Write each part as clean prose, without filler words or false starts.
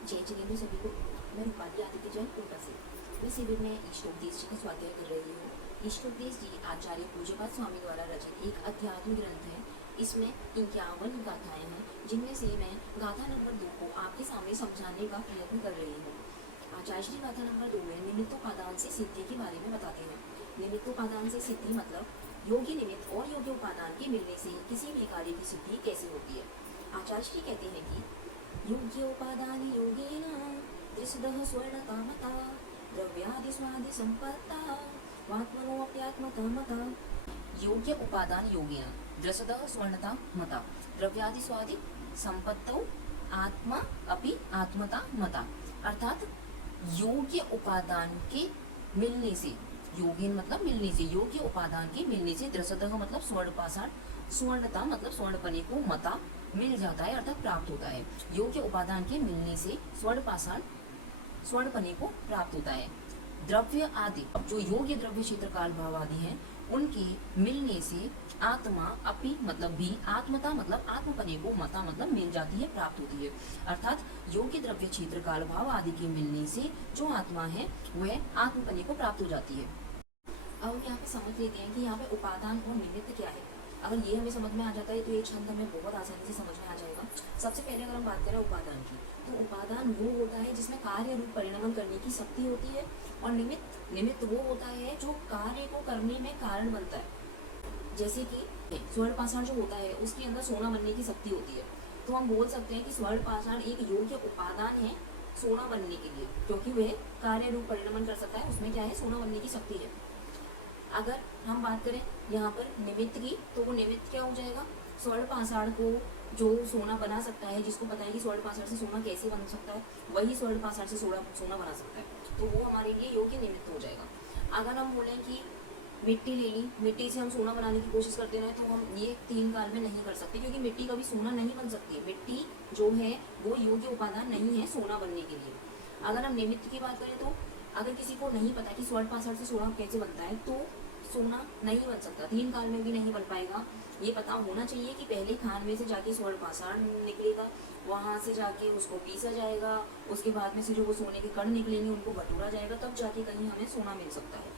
जय जिनेंद्र सभी को। मैं रूपाली आदित्य जैन कोटा से। इस शिविर में इष्टोपदेश जी का स्वाध्याय कर रही हूँ। इष्टोपदेश जी आचार्य पूज्यपाद स्वामी द्वारा रचित एक अध्यात्म ग्रंथ है। इसमें 51 गाथाएं हैं, जिनमें से मैं गाथा नंबर 2 को आपके सामने समझाने का प्रयत्न कर रही हूँ। आचार्य श्री गाथा नंबर 2 में निमित्तोपादान से सिद्धि के बारे में बताते हैं। निमित्तोपादान से सिद्धि मतलब योग्य निमित्त और योग्य उपादान के मिलने से किसी भी कार्य की सिद्धि कैसे होती है। आचार्य श्री कहते हैं कि योग्योपादानि योगेन त्रिशदः स्वर्णकामता द्रव्यादि स्वादि संपत्ता वात्मनोऽप्यात्मतः मता। योग्य उपादान योगेन द्रसदः स्वर्णता मता द्रव्यादि स्वादि संपत्तौ आत्मा अपि आत्मता मता। अर्थात योग्य उपादान के मिलने से, योगेन मतलब मिलने से, योग्य उपादान के मिलने से, द्रसदः मतलब स्वर्ण पाषाण, स्वर्णता मतलब स्वर्णपने को, मता मिल जाता है अर्थात प्राप्त होता है। योग्य उपादान के मिलने से स्वर्ण पाषाण स्वर्णपने को प्राप्त होता है। द्रव्य आदि, अब जो योग्य द्रव्य क्षेत्र काल भाव आदि हैं, उनके मिलने से आत्मा अपि मतलब भी, आत्मता मतलब आत्मपने को, मता मतलब मिल जाती है, प्राप्त होती है। अर्थात योग्य द्रव्य क्षेत्र काल भाव आदि के मिलने से जो आत्मा है वह आत्मपने को प्राप्त हो जाती है। अब यहाँ पे समझ लेते हैं कि यहाँ पे उपादान और निमित्त क्या है। अगर ये हमें समझ में आ जाता है तो ये छंद हमें बहुत आसानी से समझ में आ जाएगा। सबसे पहले अगर हम बात करें उपादान की, तो उपादान वो होता है जिसमें कार्य रूप परिणमन करने की शक्ति होती है, और निमित्त वो होता है जो कार्य को करने में कारण बनता है। जैसे कि स्वर्ण पाषाण जो होता है उसके अंदर सोना बनने की शक्ति होती है, तो हम बोल सकते हैं कि स्वर्ण पाषाण एक योग्य उपादान है सोना बनने के लिए, क्योंकि वह कार्य रूप परिणमन कर सकता है, उसमें क्या है, सोना बनने की शक्ति है। अगर हम बात करें यहाँ पर निमित्त की, तो वो निमित्त क्या हो जाएगा, स्वर्ण पाषाण को जो सोना बना सकता है, जिसको पता है कि स्वर्ण पाषाण से सोना कैसे बन सकता है, वही स्वर्ण पाषाण से सोना बना सकता है, तो वो हमारे लिए योग्य निमित्त हो जाएगा। अगर हम बोलें कि मिट्टी ले ली, मिट्टी से हम सोना बनाने की कोशिश करते रहे, तो हम ये 3 काल में नहीं कर सकते, क्योंकि मिट्टी कभी सोना नहीं बन सकती है। मिट्टी जो है वो योग्य उपादान नहीं है सोना बनने के लिए। अगर हम निमित्त की बात करें, तो अगर किसी को नहीं पता कि स्वर्ण पाषाण से सोना कैसे बनता है, तो सोना नहीं बन सकता, 3 काल में भी नहीं बन पाएगा। ये पता होना चाहिए कि पहले खान में से जाके स्वर्ण पाषाण निकलेगा, वहाँ से जाके उसको पीसा जाएगा, उसके बाद में से जो वो सोने के कण निकलेंगे उनको बटोरा जाएगा, तब जाके कहीं हमें सोना मिल सकता है।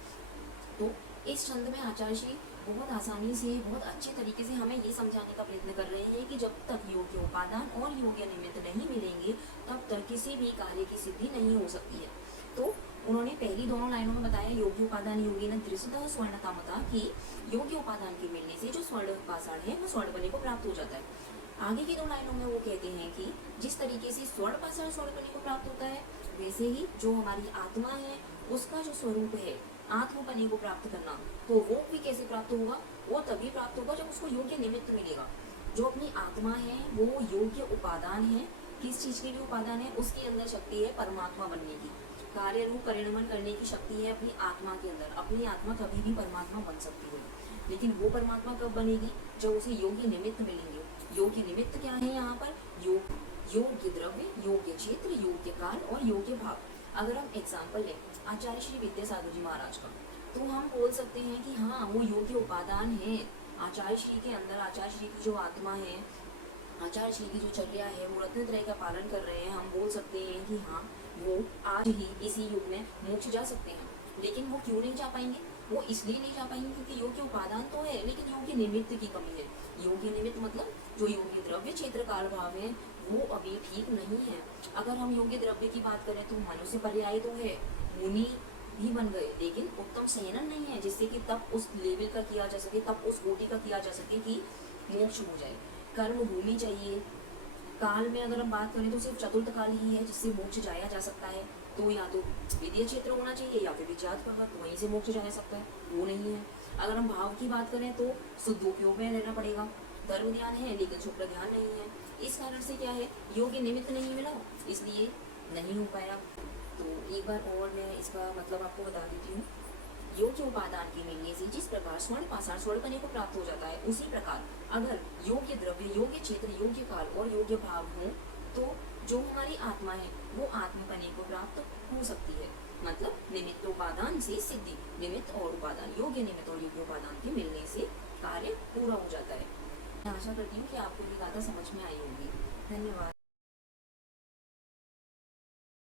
तो इस छंद में आचार्य श्री बहुत आसानी से, बहुत अच्छे तरीके से हमें ये समझाने का प्रयत्न कर रहे हैं कि जब तक योग्य उपादान और योग्य निमित्त नहीं मिलेंगे, तब तक किसी भी कार्य की सिद्धि नहीं हो सकती है। तो उन्होंने पहली दोनों लाइनों में बताया योग्य उपादान योगेन त्रिशदः स्वर्णता मता, कि योग्य उपादान के मिलने से जो स्वर्ण पाषाण है वो स्वर्णपने को प्राप्त हो जाता है। आगे की 2 लाइनों में वो कहते हैं कि जिस तरीके से स्वर्ण पाषाण स्वर्णपने को प्राप्त होता है, वैसे ही जो हमारी आत्मा है उसका जो स्वरूप है आत्मपने को प्राप्त करना, तो वो भी कैसे प्राप्त होगा, वो तभी प्राप्त होगा जब उसको योग्य निमित्त मिलेगा। जो अपनी आत्मा है वो योग्य उपादान है, किस चीज के लिए उपादान है, उसके अंदर शक्ति है परमात्मा बनने की, कार्य रूप परिणमन करने की शक्ति है अपनी आत्मा के अंदर। अपनी आत्मा कभी भी परमात्मा बन सकती है, लेकिन वो परमात्मा कब बनेगी, जब उसे योग्य निमित्त मिलेंगे। योग्य निमित्त क्या है यहाँ पर, योग्य द्रव्य, योग्य क्षेत्र, योग्य काल और योग्य भाव। अगर हम एग्जाम्पल लें आचार्य श्री विद्यासागर जी महाराज का, तो हम बोल सकते हैं कि हाँ वो योग्य उपादान है। आचार्य श्री के अंदर आचार्य श्री की जो आत्मा है, आचार्य श्री की जो चर्या है, वो रत्नत्रय का पालन कर रहे हैं। हम बोल सकते हैं कि हाँ वो आज ही इसी युग में मोक्ष जा सकते हैं। लेकिन वो क्यों नहीं जा पाएंगे, वो इसलिए नहीं जा पाएंगे क्योंकि योग्य उपादान तो है, लेकिन योग्य निमित्त की कमी है। योग्य निमित्त मतलब जो योग्य द्रव्य क्षेत्र काल भाव है वो अभी ठीक नहीं है। अगर हम योग्य द्रव्य की बात करें तो मनुष्य पर्याय तो है, मुनि भी बन गए, लेकिन उत्तम शयनन नहीं है, जिससे कि तब उस लेवल का किया जा सके, तब उस कोटि का किया जा सके कि मोक्ष हो जाए। कर्म भूमि चाहिए। काल में अगर हम बात करें तो सिर्फ चतुर्थ काल ही है जिससे मोक्ष जाया जा सकता है, तो या तो विद्या क्षेत्र होना चाहिए या फिर विज्ञात पर्वत, तो वहीं से मोक्ष जाया सकता है, वो नहीं है। अगर हम भाव की बात करें तो शुद्धोपयोग में रहना पड़ेगा। धर्म ध्यान है लेकिन शुक्र ध्यान नहीं है, इस कारण से क्या है, योग्य निमित्त नहीं मिला, इसलिए नहीं हो पाया। तो एक बार और मैं इसका मतलब आपको बता देती हूँ। योग्य उपादान के मिलने से जिस प्रकार स्वर्ण पाषाण स्वर्णपने को प्राप्त हो जाता है, उसी प्रकार अगर योग्य द्रव्य, योग्य क्षेत्र, योग्य काल और योग्य भाव हो, तो जो हमारी आत्मा है वो आत्मपने को प्राप्त हो सकती है। मतलब निमित्त उपादान से सिद्धि, निमित्त और उपादान, योग्य निमित्त और योग्य उपादान के मिलने से कार्य पूरा हो जाता है। मैं आशा करती हूँ कि आपको ये गाथा समझ में आई होगी। धन्यवाद।